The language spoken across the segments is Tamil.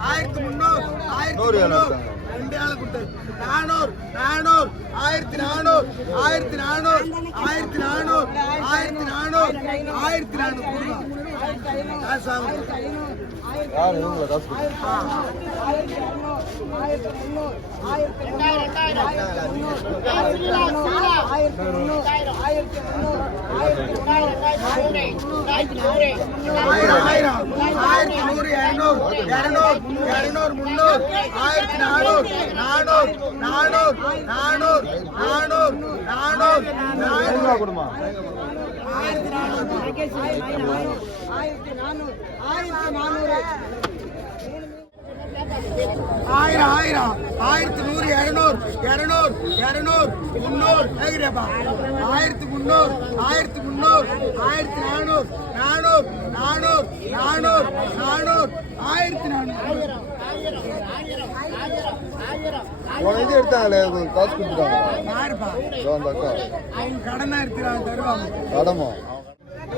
ஆயிரத்தி முந்நூறு ஆயிரத்தி முந்நூறு? ரெண்டு ஆளு கொடுத்து நானூறு நானூறு ஆயிரத்தி நானூறு ஆயிரத்தி நானூறு ஆயிரத்தி நானூறு ஆயிரத்தி நானூறு ஆயிரத்தி நானூறு. யார் இவங்கள காசு கொடுத்து ஆயிரம் ஆயிரம் ஆயிரத்தி நூறு இருநூறு இருநூறு இருநூறு முன்னூறு கேட்குறேப்பா ஆயிரத்தி முன்னூறு ஆயிரத்தி முன்னூறு ஆயிரத்தி நானூறு நானூறு நானூறு நானூறு நானூறு உன இது எடுத்தாங்களே? காசு கொடுத்துட்டாங்க. கடமா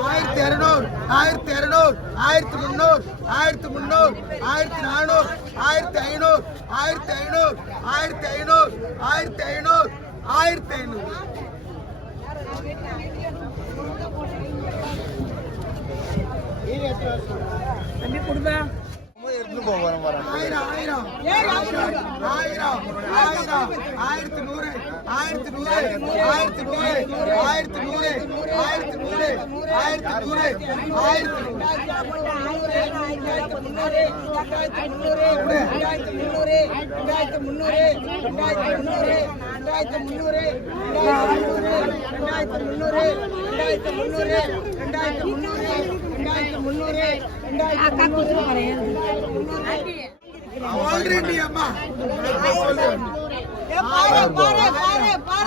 ஆயிரத்தி இரநூறு ஆயிரத்தி இரநூறு ஆயிரத்தி முந்நூறு ஆயிரத்தி முந்நூறு ஆயிரத்தி நானூறு ஆயிரத்தி ஐநூறு ஆயிரத்தி ஐநூறு ஆயிரத்தி ஐநூறு ஆயிரத்தி ஐநூறு ஆயிரத்தி ஐநூறு. எடுத்துட்டு போக வரேன் வரேன் ஆயிரம் ஆயிரம். ஆயிரம் ஆயிரம். ஆயிரத்தி நூறு ஆயிரத்தி நூறு ஆயிரத்தி நூறு ஆயிரத்தி நூறு ஆயிரத்தி நூறு ஆயிரத்தி நூறு ஆயிரத்தி நூறு ஆல்ரெடி அம்மா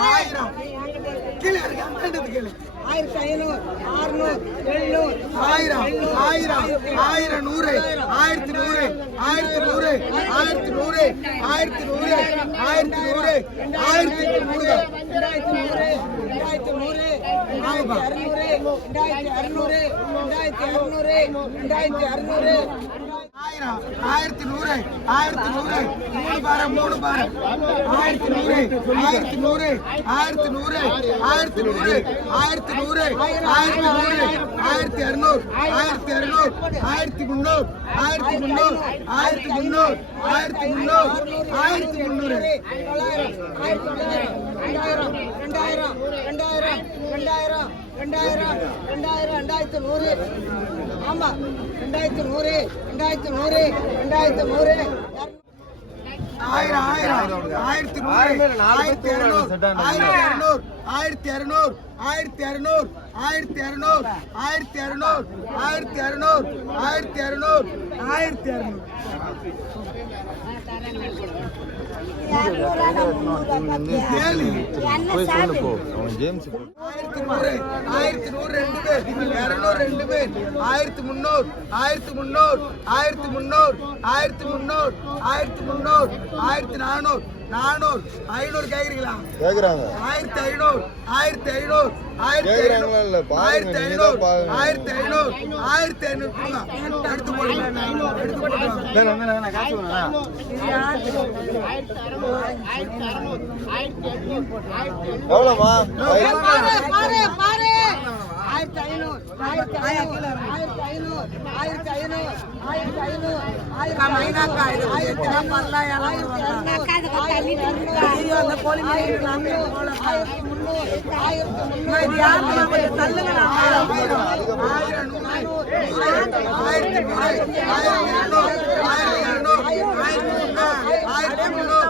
ஆயிரம் கீழே இருக்கு அம்மாண்டது கீழே ஆயிரத்தி ஐநூறு அறுநூறு எழுநூறு ஆயிரம் ஆயிரம் ஆயிரம் நூறு ஆயிரத்தி நூறு ஆயிரத்தி நூறு ஆயிரத்தி நூறு ஆயிரத்தி நூறு ஆயிரத்தி நூறு ஆயிரத்தி நூறு ரெண்டாயிரத்தி நூறு ரெண்டாயிரத்தி அறுநூறு ரெண்டாயிரத்தி அறுநூறு ரெண்டாயிரத்தி அறுநூறு ரெண்டாயிரத்தி அறுநூறு. ஆயிரத்தி நூறு ஆயிரத்தி நூறு மூணு பாரு மூணு பாரு ஆயிரத்தி நூறு ஆயிரத்தி நூறு ஆயிரத்தி நூறு ஆயிரத்தி நூறு ஆயிரத்தி நூறு ஆயிரத்தி நூறு ஆயிரத்தி இரநூறு ஆயிரத்தி இரநூறு ஆயிரத்தி முந்நூறு ஆயிரத்தி முந்நூறு ஆயிரத்தி முந்நூறு ஆயிரத்தி முந்நூறு ஆயிரத்தி முந்நூறு. ரெண்டாயிரம் ரெண்டாயிரம் ரெண்டாயிரம் ரெண்டாயிரம் ரெண்டாயிரம் ரெண்டாயிரம் ரெண்டாயிரத்தி நூறு. ஆமா. ரெண்டாயிரத்தி நூறு ரெண்டாயிரத்தி நூறு ரெண்டாயிரத்தி நூறு. ஆயிரம் ஆயிரம். ஆயிரத்தி நூறு ஆயிரத்தி இரநூறு. ஆயிரத்தி இரநூறு ஆயிரத்தி இரநூறு ஆயிரத்தி இரநூறு ஆயிரத்தி இரநூறு ஆயிரத்தி இரநூறு ஆயிரத்தி இரநூறு ஆயிரத்தி இரநூறு ஆயிரத்தி இரநூறு. ஆயிரத்தி நூறு ஆயிரத்தி நூறு ரெண்டு பேர். இரநூறு பேர் ஆயிரத்தி முந்நூறு ஆயிரத்தி முந்நூறு ஆயிரத்தி முந்நூறு ஆயிரத்தி முந்நூறு ஆயிரத்தி முந்நூறு ஆயிரத்தி நானூறு நானூறு ஐநூறு கேக்குறீங்களா? கேக்குறாங்க. ஆயிரத்தி ஐநூறு ஆயிரத்தி ஐநூறு ஆயிரத்தி? ஐநூறு ஆயிரத்தி ஐநூறு. ஆயிரத்தி ஐநூறு ஆயிரத்தி ஐநூறு கொடுங்க. எடுத்து போடுங்க. எடுத்து போடுங்க. எவ்வளோமா பாரு பாரு பாரு. ஆயிரத்தி ஐநூறு ஆயிரத்தி ஐநூறு ஆயிரத்தி ஐநூறு ஆயிரத்தி ஐநூறு ஆயிரத்தி ஐநூறு ஆயிரத்தி ஆயிரம் நூறு ஆயிரத்தி நூறு ஆயிரத்தி இரநூறு ஆயிரத்தி இரநூறு ஆயிரத்தி முந்நூறு ஆயிரத்தி முந்நூறு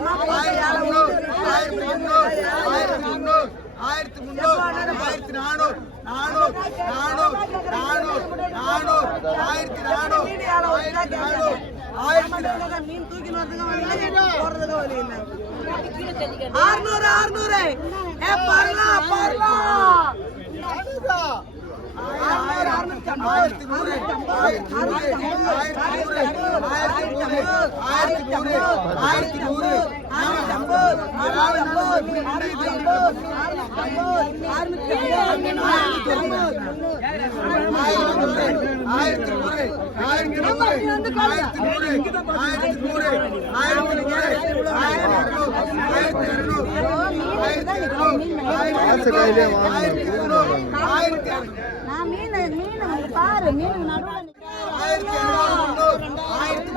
ஆயிரத்தி முந்நூறு ஆயிரத்தி முந்நூறு ஆயிரத்தி முந்நூறு ஆயிரத்தி நானூறு நானூறு நானூறு நானூறு நானூறு ஆயிரத்தி நானூறு ஆயிரத்தி நானூறு ஆயிரத்தி ஆறுநூறு ஆறுநூறு ஏ பாருலாம் பாருலாம் ஆயிரத்தி நூறு ஆயிரத்தி நூறு ஆயிரத்தி நூறு ஆயிரத்தி நூறு ஆயிரத்தி நூறு ஆயிரத்தி நூறு ஆயிரத்தி நூறு ஆயிரத்தி நூறு ஆயிரத்தி நூறு ஆயிரத்தி நூறு ஆயிரத்தி நூறு ஆயிரத்தி இருநூறு ஆயிரத்தி இருநூறு ஆயிரத்தி இருநூறு ஆயிரத்தி மீன் மீன் பாரு மீன் ஆயிரத்தி இருநூறு ஆயிரத்தி ஆயிரத்தி ஆயிரத்தி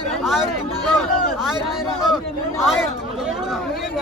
ஆயிரத்தி ரெண்டு பேர் ரெண்டாயிரம் ரெண்டாயிரம் ரெண்டாயிரம் ரெண்டாயிரம் ரெண்டாயிரம்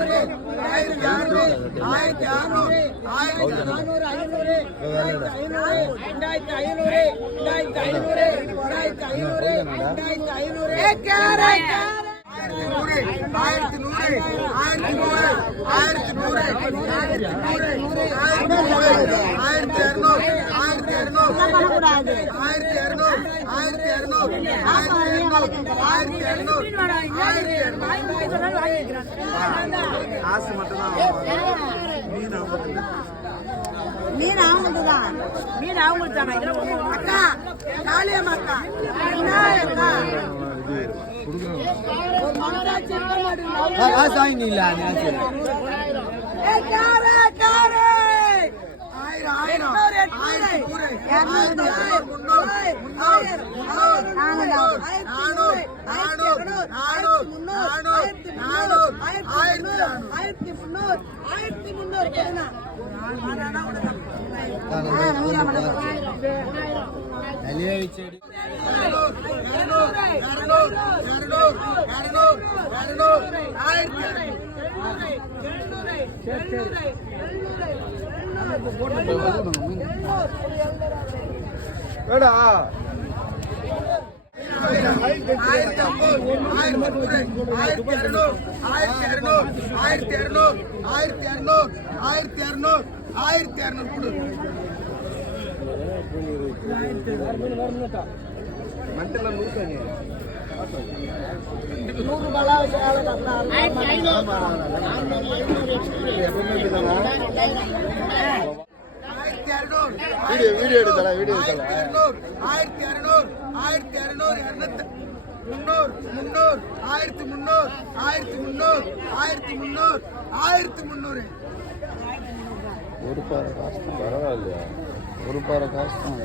ஆறு ஆயிரத்தி அறுநூறு ஆயிரத்தி அறுநூறு ஆயிரத்தி நானூறு ஐநூறு ரெண்டாயிரத்தி ஐநூறு ரெண்டாயிரத்தி ஐநூறு ரெண்டாயிரத்தி ஐநூறு ரெண்டாயிரத்தி ஐநூறு ரெண்டாயிரத்தி ஐநூறு ஆயிரத்தி நூறு ஆயிரத்தி நூறு ஆயிரத்தி நூறு ஆயிரத்தி நூறு ஆயிரத்தி நூறு ஆயிரத்தி இருநூறு ஆயிரத்தி இருநூறு பண்ணக்கூடாது ஆயிரத்தி இருநூறு ஆயிரத்தி இருநூறு ஆயிரத்தி இருநூறு ஆயிரத்தி இருநூறு காசு மீன் அவங்களுக்கு தான் மீன் அவங்களுக்கு தானே அக்கா அக்கா. அக்கா காசு வாங்கிங்களா. ஆயிரம் ஆயிரம். முன்னூறு நானூறு. நானூறு நானூறு நானூறு. ஆயிரத்தி ஆயிரத்தி முன்னூறு ஆயிரத்தி முன்னூறு ஆயிரத்தி ஆயிரத்தி ஐம்பது ஆயிரத்தி நூறு ஆயிரத்தி இருநூறு ஆயிரத்தி இருநூறு ஆயிரத்தி இருநூறு ஆயிரத்தி இருநூறு ஆயிரத்தி இருநூறு ஆயிரத்தி இருநூறு கொடு நூறு ரூபாய் வச்சு வேலை ஆயிரத்தி இருநூறு வீடியோ வீடியோ எடுத்தல வீடியோ எடுத்தல ஆயிரத்தி இருநூறு ஆயிரத்தி இருநூறு இருநூத்தி முன்னூறு முன்னூறு ஆயிரத்தி முன்னூறு ஆயிரத்தி முன்னூறு ஆயிரத்தி முன்னூறு ஆயிரத்தி முன்னூறு ஒரு பாறை காசு பரவாயில்லையா? ஒரு பாறை காசு. தான்